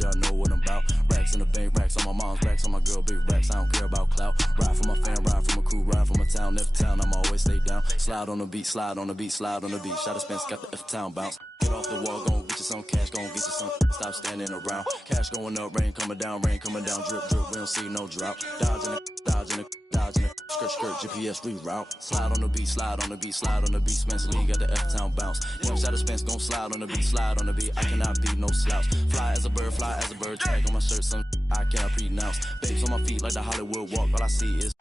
yeah, I know what I'm about. Racks in the bank, racks on my mom's, racks on my girl, big racks. I don't care about clout. Ride for my fan, ride for my crew, ride for my town. F-town, I'ma always stay down. Slide on the beat, slide on the beat, slide on the beat. Shout out Spence, got the F-town bounce. Get off the wall, gon' get you some cash, gon' get you some. Stop standing around. Cash going up, rain coming down, drip, drip. We don't see no drought. Dodging it, dodging it, dodging it. Skirt, skirt, GPS reroute. Slide on the beat, slide on the beat, slide on the beat. Spence Lee got the F-town bounce. Young Shadow Spence gon' slide on the beat, slide on the beat. I cannot be no slouch. Fly as a bird, tag on my shirt, some I cannot pronounce. Babes on my feet like the Hollywood walk, all I see is.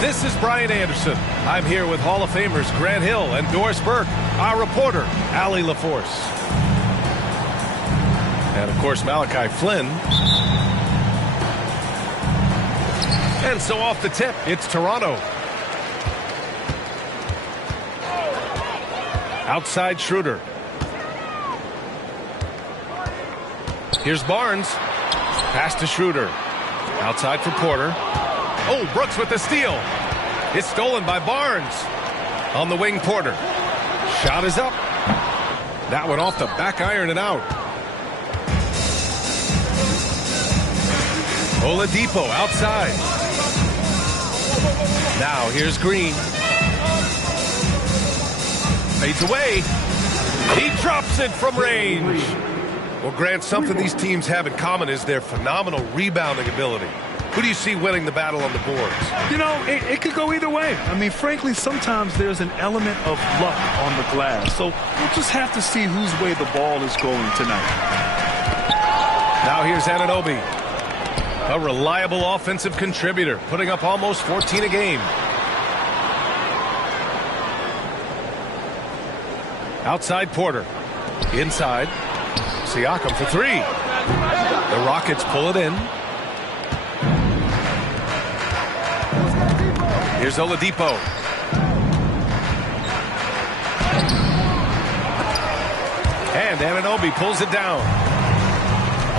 This is Brian Anderson. I'm here with Hall of Famers Grant Hill and Doris Burke, our reporter, Allie LaForce. And, of course, Malachi Flynn. And so off the tip, it's Toronto. Outside Schroeder. Here's Barnes. Pass to Schroeder. Outside for Porter. Oh, Brooks with the steal. It's stolen by Barnes. On the wing, Porter. Shot is up. That one off the back iron and out. Oladipo outside. Now here's Green. Fades away. He drops it from range. Well, Grant, something these teams have in common is their phenomenal rebounding ability. Who do you see winning the battle on the boards? You know, it could go either way. I mean, frankly, sometimes there's an element of luck on the glass. So we'll just have to see whose way the ball is going tonight. Now here's Anunoby. A reliable offensive contributor, putting up almost 14 a game. Outside Porter. Inside. Siakam for three. The Rockets pull it in. Here's Oladipo. And Anunoby pulls it down.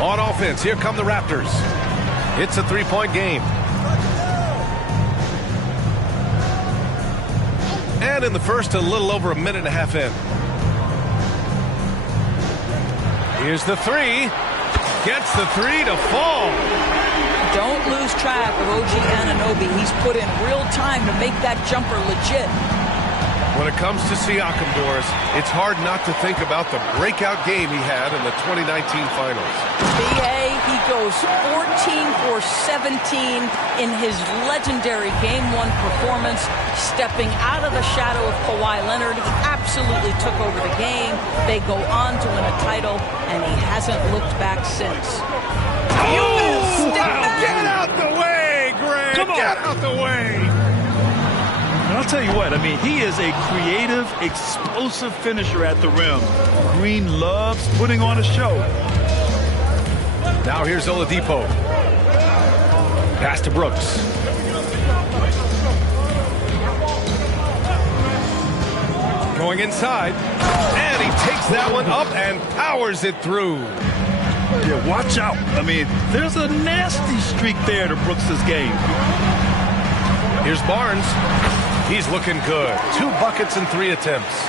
On offense, here come the Raptors. It's a three-point game. And in the first, a little over a minute and a half in. Here's the three. Gets the three to fall. Don't lose track of OG Anunoby. He's put in real time to make that jumper legit. When it comes to Siakam, Doris, it's hard not to think about the breakout game he had in the 2019 finals. B.A., he goes 14 for 17 in his legendary Game 1 performance, stepping out of the shadow of Kawhi Leonard. He absolutely took over the game. They go on to win a title, and he hasn't looked back since. Oh, wow. Get out the way, Greg! Come on. Get out the way! And I'll tell you what, I mean, he is a creative, explosive finisher at the rim. Green loves putting on a show. Now here's Oladipo. Pass to Brooks. Going inside. And he takes that one up and powers it through. Yeah, watch out. I mean, there's a nasty streak there to Brooks' game. Here's Barnes. He's looking good. 2 buckets and 3 attempts.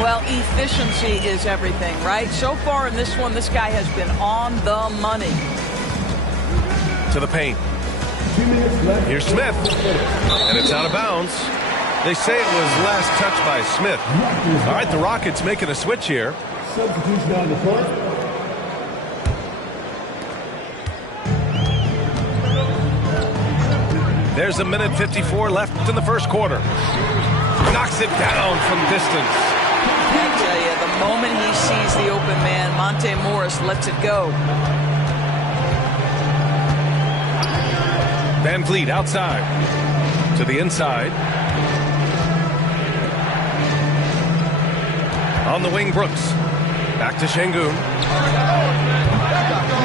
Well, efficiency is everything, right? So far in this one, this guy has been on the money. to the paint. Here's Smith, and it's out of bounds. They say it was last touched by Smith. All right, the Rockets making a switch here. Substitution on the court. There's a minute 54 left in the first quarter. Knocks it down from distance. I tell you, the moment he sees the open man, Monte Morris lets it go. Van Vliet outside to the inside. On the wing, Brooks. Back to Şengün.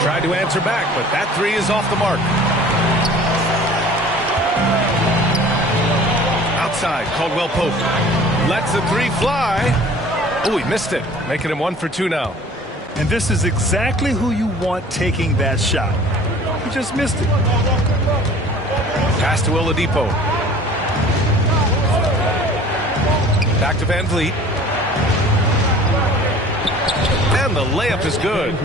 Tried to answer back, but that three is off the mark. Outside, Caldwell Pope. Lets the three fly. Oh, he missed it. Making him 1 for 2 now. And this is exactly who you want taking that shot. He just missed it. Pass to Oladipo. Back to Van Vliet. And the layup is good.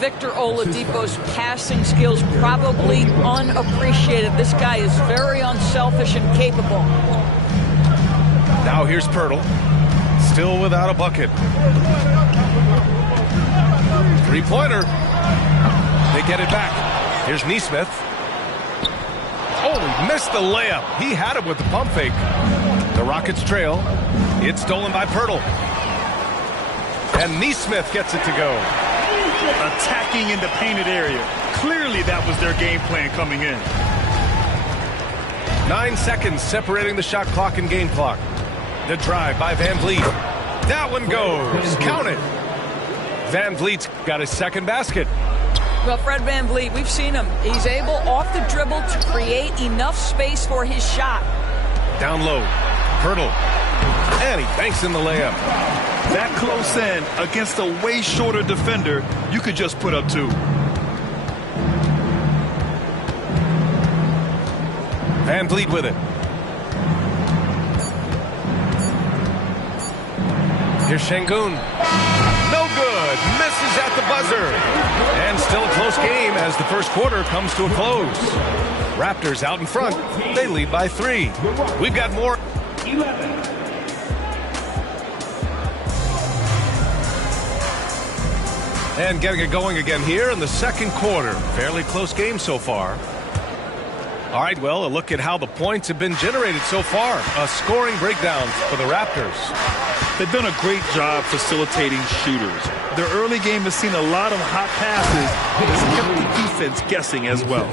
Victor Oladipo's passing skills probably unappreciated. This guy is very unselfish and capable. Now here's Poeltl. Still without a bucket. Three-pointer. They get it back. Here's Nesmith. Oh, he missed the layup. He had it with the pump fake. The Rockets trail. It's stolen by Poeltl. And Nesmith gets it to go. Attacking in the painted area. Clearly that was their game plan coming in. 9 seconds separating the shot clock and game clock. The drive by Van Vliet. That one goes. Count it. Van Vliet's got his second basket. Well, Fred VanVleet, we've seen him. He's able off the dribble to create enough space for his shot. Down low. Poeltl. And he banks in the layup. That close in against a way shorter defender, you could just put up 2. Van Vliet with it. Here's Şengün. No good. Misses at the buzzer. And still a close game as the first quarter comes to a close. Raptors out in front. They lead by 3. We've got more. And getting it going again here in the second quarter. Fairly close game so far. All right, well, a look at how the points have been generated so far. A scoring breakdown for the Raptors. They've done a great job facilitating shooters. Their early game has seen a lot of hot passes and has kept the defense guessing as well.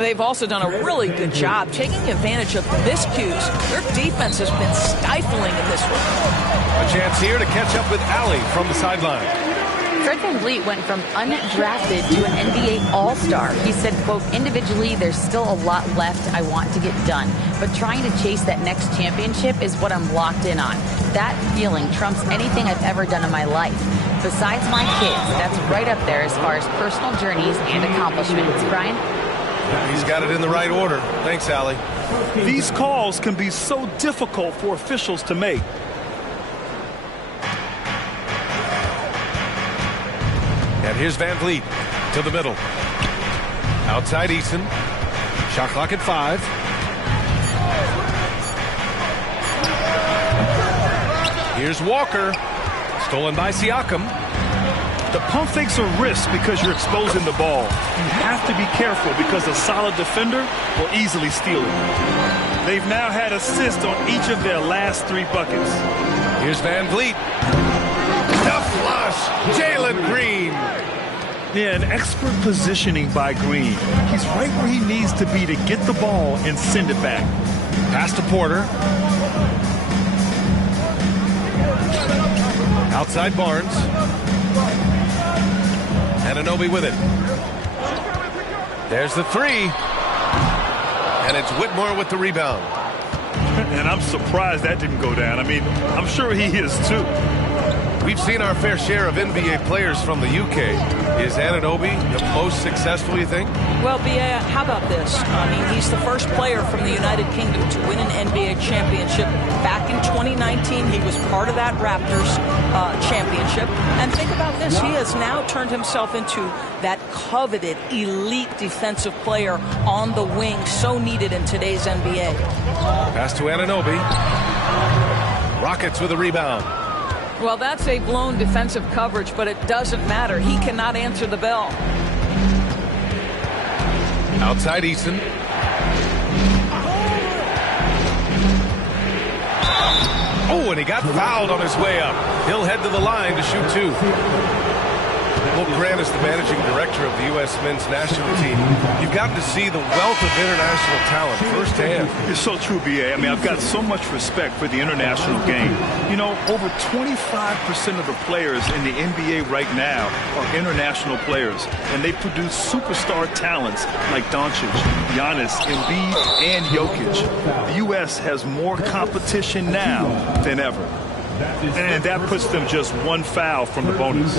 They've also done a really good job taking advantage of miscues. Their defense has been stifling in this one. A chance here to catch up with Allie from the sideline. Fred VanVleet went from undrafted to an NBA All-Star. He said, quote, individually, there's still a lot left I want to get done, but trying to chase that next championship is what I'm locked in on. That feeling trumps anything I've ever done in my life. Besides my kids, that's right up there as far as personal journeys and accomplishments. Brian? He's got it in the right order. Thanks, Allie. These calls can be so difficult for officials to make. And here's Van Vliet to the middle. Outside Eason. Shot clock at 5. Here's Walker. Stolen by Siakam. The pump fakes are risk because you're exposing the ball. You have to be careful because a solid defender will easily steal it. They've now had assists on each of their last 3 buckets. Here's Van Vliet. The flush. Jalen Green. Yeah, an expert positioning by Green. He's right where he needs to be to get the ball and send it back. Pass to Porter. Outside Barnes. Anunoby with it. There's the 3. And it's Whitmore with the rebound. And I'm surprised that didn't go down. I mean, I'm sure he is too. We've seen our fair share of NBA players from the UK. Is Anunoby the most successful, you think? Well, B.A., how about this? I mean, he's the first player from the United Kingdom to win an NBA championship. Back in 2019, he was part of that Raptors championship. And think about this. He has now turned himself into that coveted elite defensive player on the wing, so needed in today's NBA. Pass to Anunoby. Rockets with a rebound. Well, that's a blown defensive coverage, but it doesn't matter. He cannot answer the bell. Outside Eason. Oh, and he got fouled on his way up. He'll head to the line to shoot two. Will Grant is the managing director of the U.S. men's national team. You've gotten to see the wealth of international talent firsthand. It's so true, B.A. I mean, I've got so much respect for the international game. You know, over 25% of the players in the NBA right now are international players, and they produce superstar talents like Doncic, Giannis, Embiid, and Jokic. The U.S. has more competition now than ever. And that puts them just one foul from the bonus.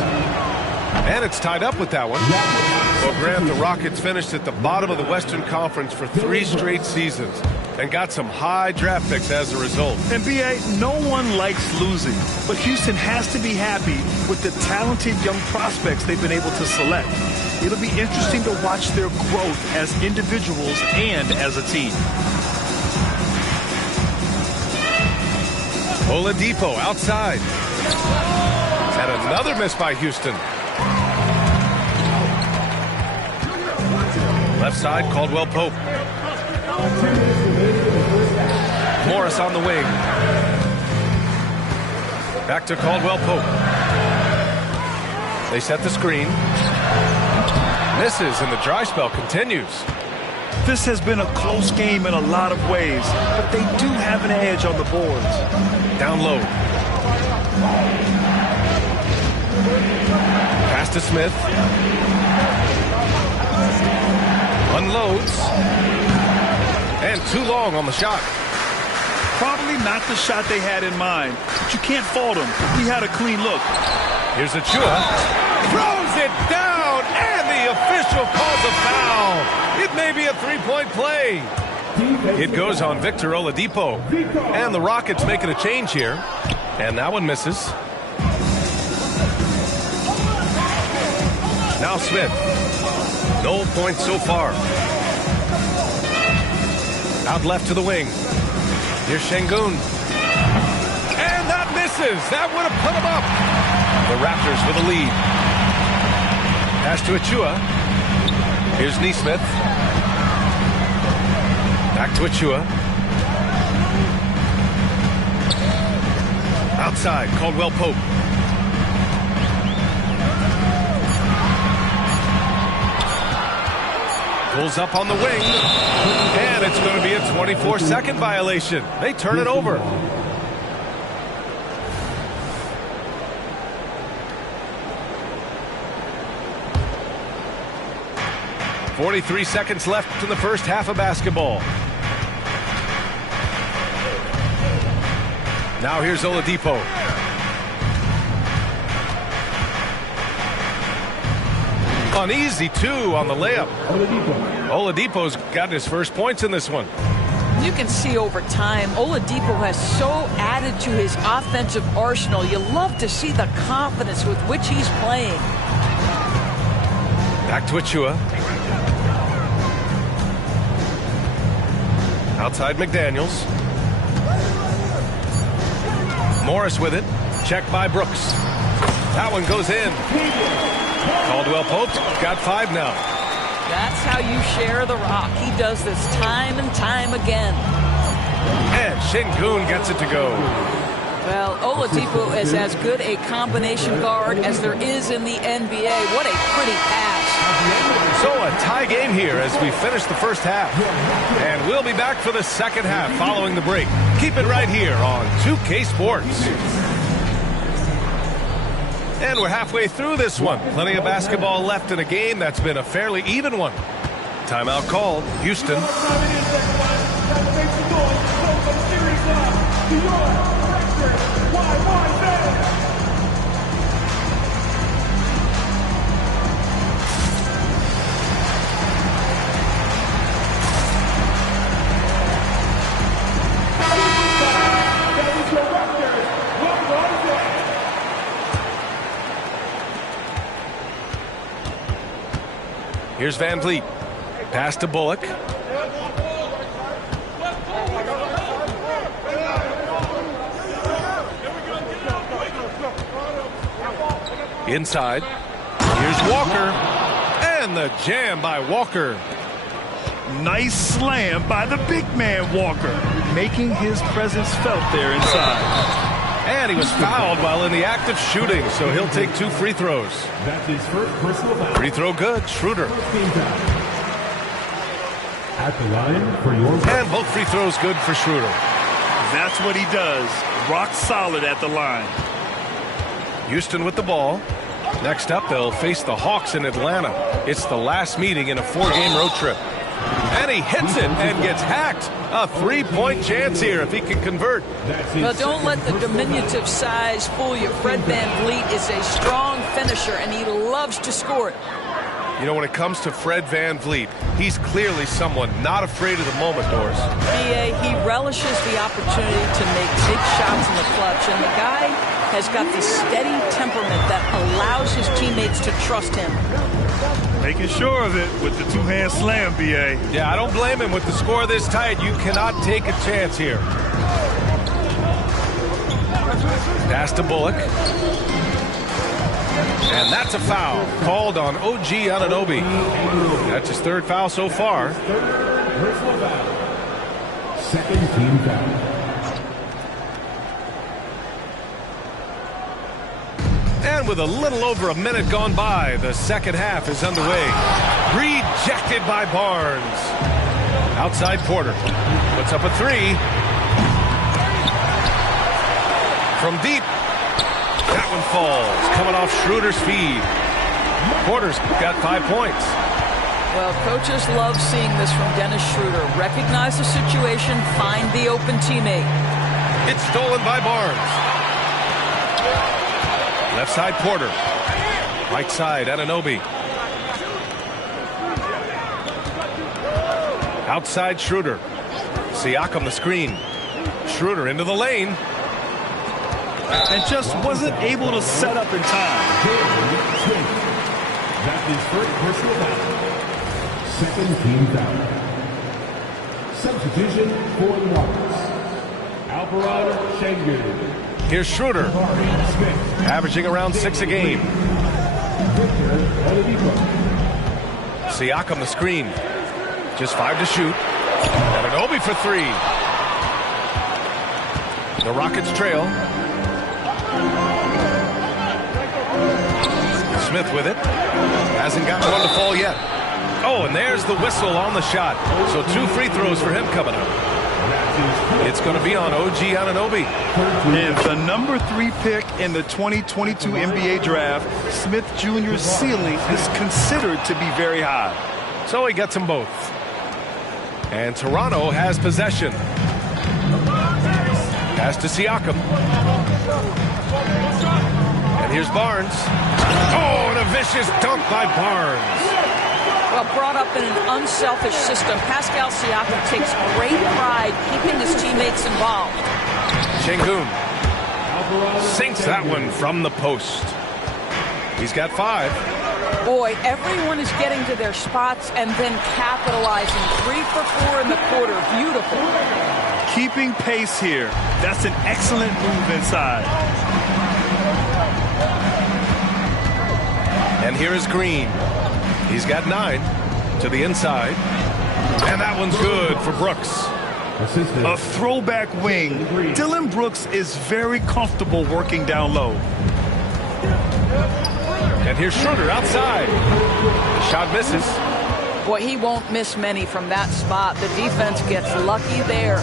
And it's tied up with that one. Well, Grant, the Rockets finished at the bottom of the Western Conference for 3 straight seasons and got some high draft picks as a result. And, B.A., no one likes losing, but Houston has to be happy with the talented young prospects they've been able to select. It'll be interesting to watch their growth as individuals and as a team. Oladipo outside. And another miss by Houston. Left side, Caldwell Pope. Morris on the wing. Back to Caldwell Pope. They set the screen. Misses, and the dry spell continues. This has been a close game in a lot of ways, but they do have an edge on the boards. Down low. Pass to Smith. Unloads. And too long on the shot. Probably not the shot they had in mind, but you can't fault him. He had a clean look. Here's Achua. Throws it down, and the official calls a foul. It may be a three-point play. It goes on Victor Oladipo. And the Rockets making a change here. And that one misses. Now Smith. No points so far. Out left to the wing. Here's Şengün. And that misses. That would have put him up. The Raptors with a lead. Pass to Achua. Here's Nesmith. Back to Achua. Outside, Caldwell Pope. Pulls up on the wing, and it's going to be a 24-second violation. They turn it over. .43 seconds left in the first half of basketball. Now here's Oladipo. Uneasy, too, on the layup. Oladipo's got his first points in this one. You can see over time, Oladipo has so added to his offensive arsenal. You love to see the confidence with which he's playing. Back to Achua. Outside McDaniels. Morris with it. Checked by Brooks. That one goes in. Caldwell Pope got 5 now. That's how you share the rock. He does this time and time again. And Şengün gets it to go. Well, Oladipo is as good a combination guard as there is in the NBA. What a pretty pass. So a tie game here as we finish the first half. And we'll be back for the second half following the break. Keep it right here on 2K Sports. And we're halfway through this one. Plenty of basketball left in a game that's been a fairly even one. Timeout called. Houston. Here's Van Vliet. Pass to Bullock. Inside. Here's Walker. And the jam by Walker. Nice slam by the big man Walker, making his presence felt there inside. And he was fouled while in the act of shooting, so he'll take 2 free throws. That's his first personal foul. Free throw good. Schroeder. At the line for your... And both free throws good for Schroeder. That's what he does. Rock solid at the line. Houston with the ball. Next up, they'll face the Hawks in Atlanta. It's the last meeting in a 4-game road trip. And he hits it and gets hacked. A 3-point chance here if he can convert. But don't let the diminutive size fool you. Fred VanVleet is a strong finisher, and he loves to score it. You know, when it comes to Fred VanVleet, he's clearly someone not afraid of the moment, Doris. B.A., he relishes the opportunity to make big shots in the clutch, and the guy has got the steady temperament that allows his teammates to trust him. Making sure of it with the 2-hand slam, B.A. Yeah, I don't blame him with the score this tight. You cannot take a chance here. Pass to Bullock. And that's a foul called on OG Anunoby. That's his 3rd foul so far. Personal foul. Second team foul. And with a little over a minute gone by, the second half is underway. Rejected by Barnes. Outside Porter. Puts up a 3. From deep. That one falls. Coming off Schroeder's feed. Porter's got 5 points. Well, coaches love seeing this from Dennis Schroeder. Recognize the situation, find the open teammate. It's stolen by Barnes. Left side Porter. Right side Anunoby. Outside Schroeder. Siakam the screen. Schroeder into the lane. And just wasn't able to set up in time. That's his first personal foul. Second team foul. Substitution for the Rockets. Alvarado Şengün. Here's Schroeder. Averaging around 6 a game. Siakam the screen. Just 5 to shoot. Anunoby for 3. The Rockets trail. Smith with it. Hasn't gotten one to fall yet. Oh, and there's the whistle on the shot. So 2 free throws for him coming up. It's going to be on OG Anunoby. And the number 3 pick in the 2022 NBA draft, Smith Jr.'s ceiling is considered to be very high. So he gets them both. And Toronto has possession. Pass to Siakam. And here's Barnes. Oh, and a vicious dunk by Barnes. Well, brought up in an unselfish system, Pascal Siakam takes great pride keeping his teammates involved. Şengün sinks that one from the post. He's got 5. Boy, everyone is getting to their spots and then capitalizing. 3 for 4 in the quarter. Beautiful. Keeping pace here. That's an excellent move inside. And here is Green. He's got 9 to the inside. And that one's good for Brooks. A throwback wing. Dillon Brooks is very comfortable working down low. And here's Schroeder outside. The shot misses. Boy, he won't miss many from that spot. The defense gets lucky there.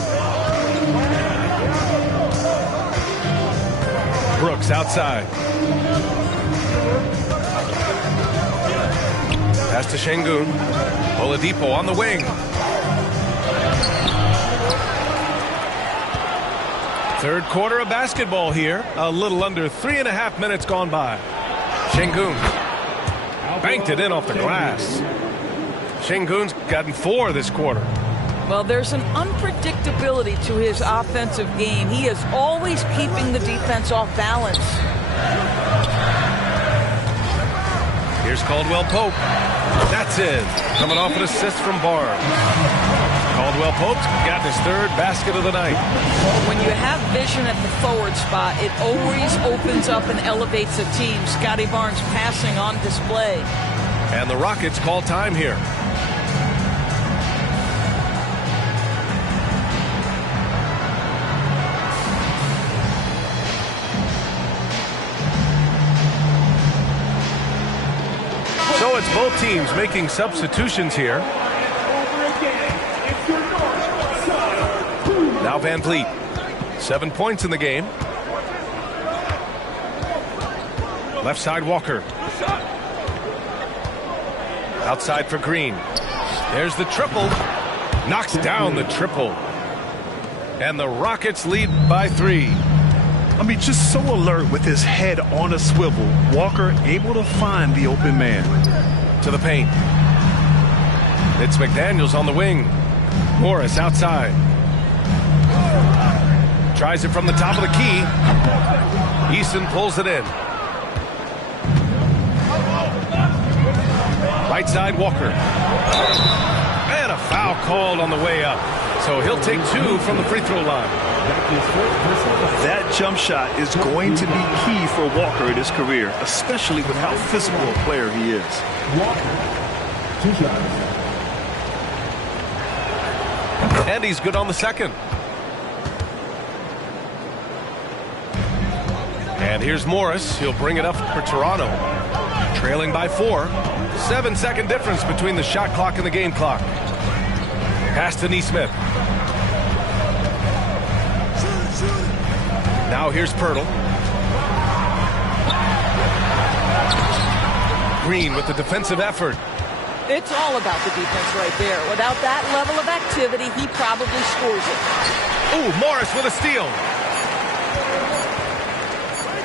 Brooks outside. Pass to Şengün. Oladipo on the wing. Third quarter of basketball here. A little under 3.5 minutes gone by. Şengün banked it in off the glass. Şengün's gotten 4 this quarter. Well, there's an unpredictability to his offensive game. He is always keeping the defense off balance. Here's Caldwell Pope. That's in. Coming off an assist from Barnes. Caldwell Pope's got his third basket of the night. When you have vision at the forward spot, it always opens up and elevates a team. Scotty Barnes passing on display. And the Rockets call time here. So it's both teams making substitutions here. Now Van Vliet. 7 points in the game. Left side Walker. Outside for Green. There's the triple. Knocks down the triple. And the Rockets lead by 3. I mean, just so alert with his head on a swivel. Walker able to find the open man. To the paint. It's McDaniels on the wing. Morris outside. Tries it from the top of the key. Easton pulls it in. Right side Walker. And a foul called on the way up. So he'll take 2 from the free throw line. That jump shot is going to be key for Walker in his career, especially with how physical a player he is. Walker, 2 shots. And he's good on the second. And here's Morris. He'll bring it up for Toronto. Trailing by 4. 7-second difference between the shot clock and the game clock. Pass to Nesmith. Now here's Pirtle. Green with the defensive effort. It's all about the defense right there. Without that level of activity, he probably scores it. Ooh, Morris with a steal.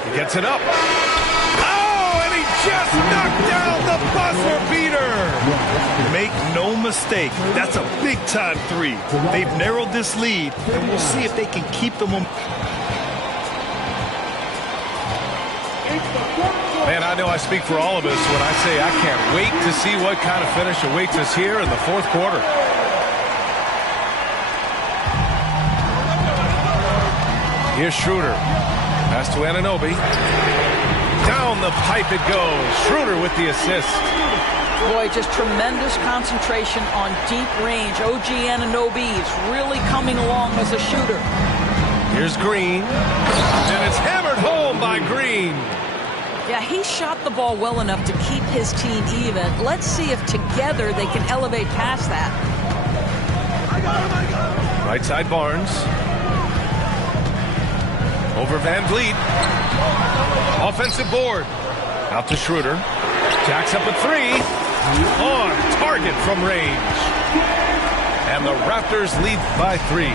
He gets it up. Oh, and he just knocked down the buzzer beater. Make no mistake, that's a big-time 3. They've narrowed this lead, and we'll see if they can keep them on. Man, I know I speak for all of us when I say I can't wait to see what kind of finish awaits us here in the 4th quarter. Here's Schroeder. Pass to Anunoby. Down the pipe it goes. Schroeder with the assist. Boy, just tremendous concentration on deep range. OG Anunoby is really coming along as a shooter. Here's Green. And it's hammered home by Green. Yeah, he shot the ball well enough to keep his team even. Let's see if together they can elevate past that. Right side Barnes. Over Van Vliet. Offensive board. Out to Schroeder. Jacks up a 3. On target from range. And the Raptors lead by 3.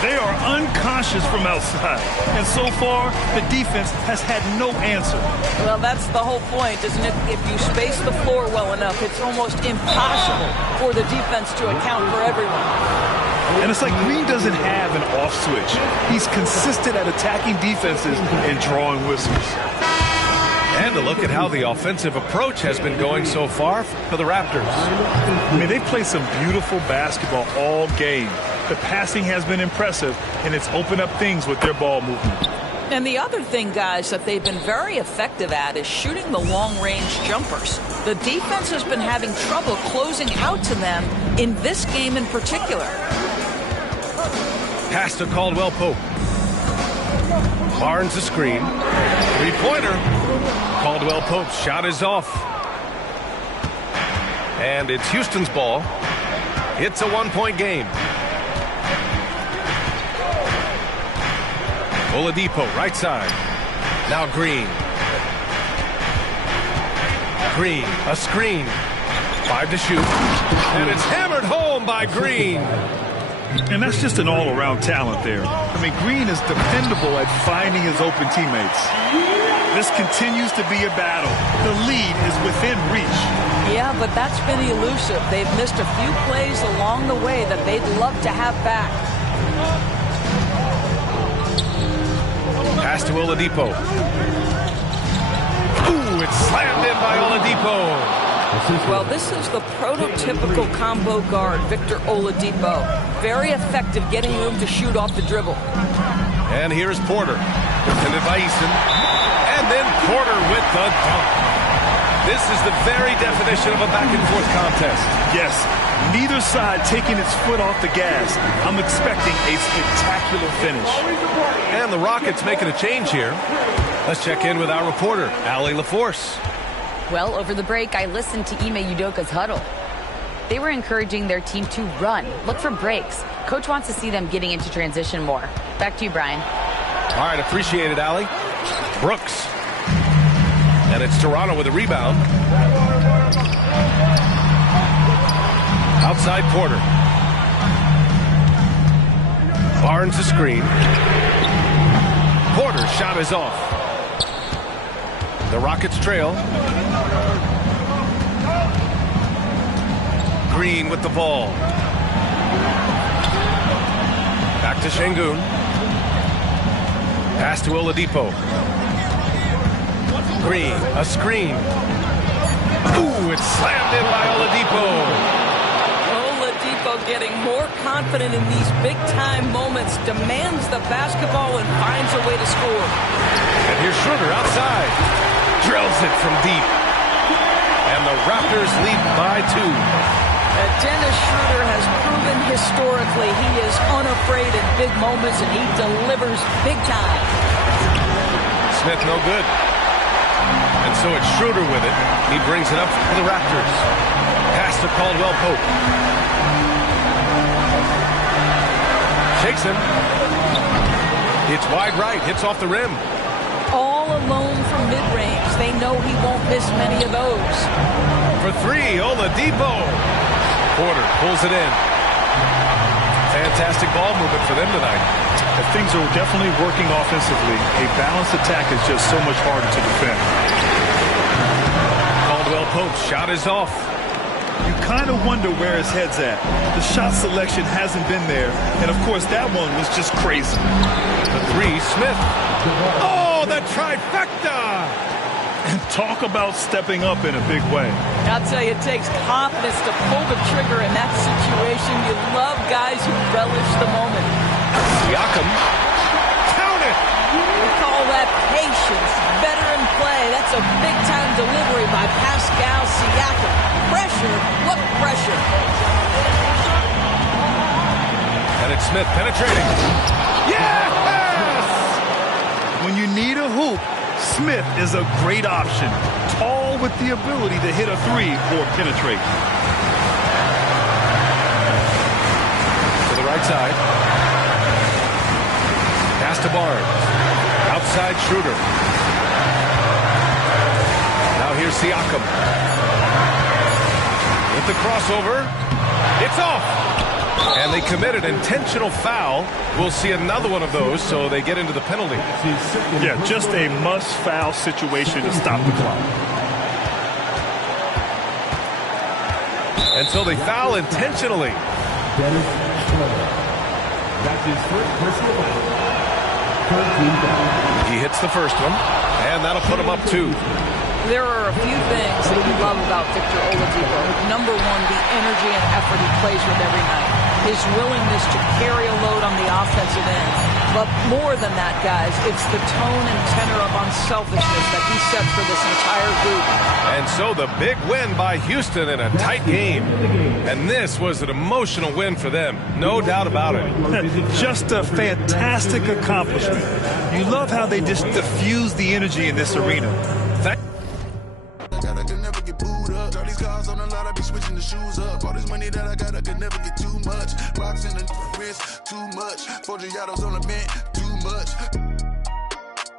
They are unconscious from outside. And so far, the defense has had no answer. Well, that's the whole point, isn't it? If you space the floor well enough, it's almost impossible for the defense to account for everyone. And it's like Green doesn't have an off switch. He's consistent at attacking defenses and drawing whistles. And to look at how the offensive approach has been going so far for the Raptors. I mean, they've played some beautiful basketball all game. The passing has been impressive, and it's opened up things with their ball movement. And the other thing, guys, that they've been very effective at is shooting the long-range jumpers. The defense has been having trouble closing out to them in this game in particular. Pass to Caldwell Pope. Barnes a screen. 3-pointer. Caldwell Pope's shot is off. And it's Houston's ball. It's a 1-point game. Oladipo, right side. Now Green. Green, a screen. 5 to shoot. And it's hammered home by Green. And that's just an all-around talent there. I mean, Green is dependable at finding his open teammates. This continues to be a battle. The lead is within reach. Yeah, but that's been elusive. They've missed a few plays along the way that they'd love to have back. Pass to Oladipo. Ooh, it's slammed in by Oladipo. Well, this is the prototypical combo guard, Victor Oladipo. Very effective getting room to shoot off the dribble. And here's Porter. Defended by Easton. And then Porter with the dunk. This is the very definition of a back-and-forth contest. Yes, neither side taking its foot off the gas. I'm expecting a spectacular finish. And the Rockets making a change here. Let's check in with our reporter, Allie LaForce. Well, over the break, I listened to Ime Udoka's huddle. They were encouraging their team to run, look for breaks. Coach wants to see them getting into transition more. Back to you, Brian. All right, appreciate it, Allie. Brooks. And it's Toronto with a rebound. Outside Porter. Barnes a screen. Porter's shot is off. The Rockets trail. Green with the ball. Back to Şengün. Pass to Oladipo. Green, a screen. Ooh, it's slammed in by Oladipo. Oladipo getting more confident in these big-time moments, demands the basketball and finds a way to score. And here's Schroeder outside. Drills it from deep. And the Raptors lead by 2. Dennis Schroeder has proven historically he is unafraid in big moments, and he delivers big time. Smith no good. And so it's Schroeder with it. He brings it up for the Raptors. Pass to Caldwell Pope. Shakes him. It's wide right. Hits off the rim. All alone from mid-range. They know he won't miss many of those. For 3, Oladipo. Porter pulls it in. Fantastic ball movement for them tonight. Things are definitely working offensively. A balanced attack is just so much harder to defend. Caldwell Pope's shot is off. You kind of wonder where his head's at. The shot selection hasn't been there. And, of course, that one was just crazy. The 3, Smith. Oh, the trifecta! And talk about stepping up in a big way. I'll tell you, it takes confidence to pull the trigger in that situation. You love guys who relish the moment. Siakam. Count it! We call that patience. Veteran play. That's a big-time delivery by Pascal Siakam. Pressure. What pressure? And it's Smith penetrating. Yes! When you need a hoop, Smith is a great option. Tall with the ability to hit a 3 or penetrate. To the right side. Pass to Barnes. Outside Schroeder. Now here's Siakam. With the crossover. It's off. And they committed intentional foul. We'll see another one of those, so they get into the penalty. Yeah, just a must-foul situation to stop the clock. And so they foul intentionally. Dennis Schroeder. That's his first personal foul. 13 foul. He hits the first one, and that'll put him up 2. There are a few things that you love about Victor Oladipo. Number 1, the energy and effort he plays with every night. His willingness to carry a load on the offensive end. But more than that, guys, it's the tone and tenor of unselfishness that he sets for this entire group. And so the big win by Houston in a tight game. And this was an emotional win for them. No doubt about it. Just a fantastic accomplishment. You love how they just diffuse the energy in this arena. I could never get booed up. All these cars on the lot, I be switching the shoes up. All this money that I got, I could never get too much. Rocks in the wrist, too much. 4 Giottos on the vent, too much.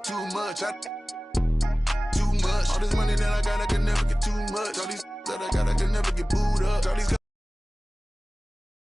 Too much. Too much. All this money that I got, I could never get too much. All these that I got, I could never get booed up. All these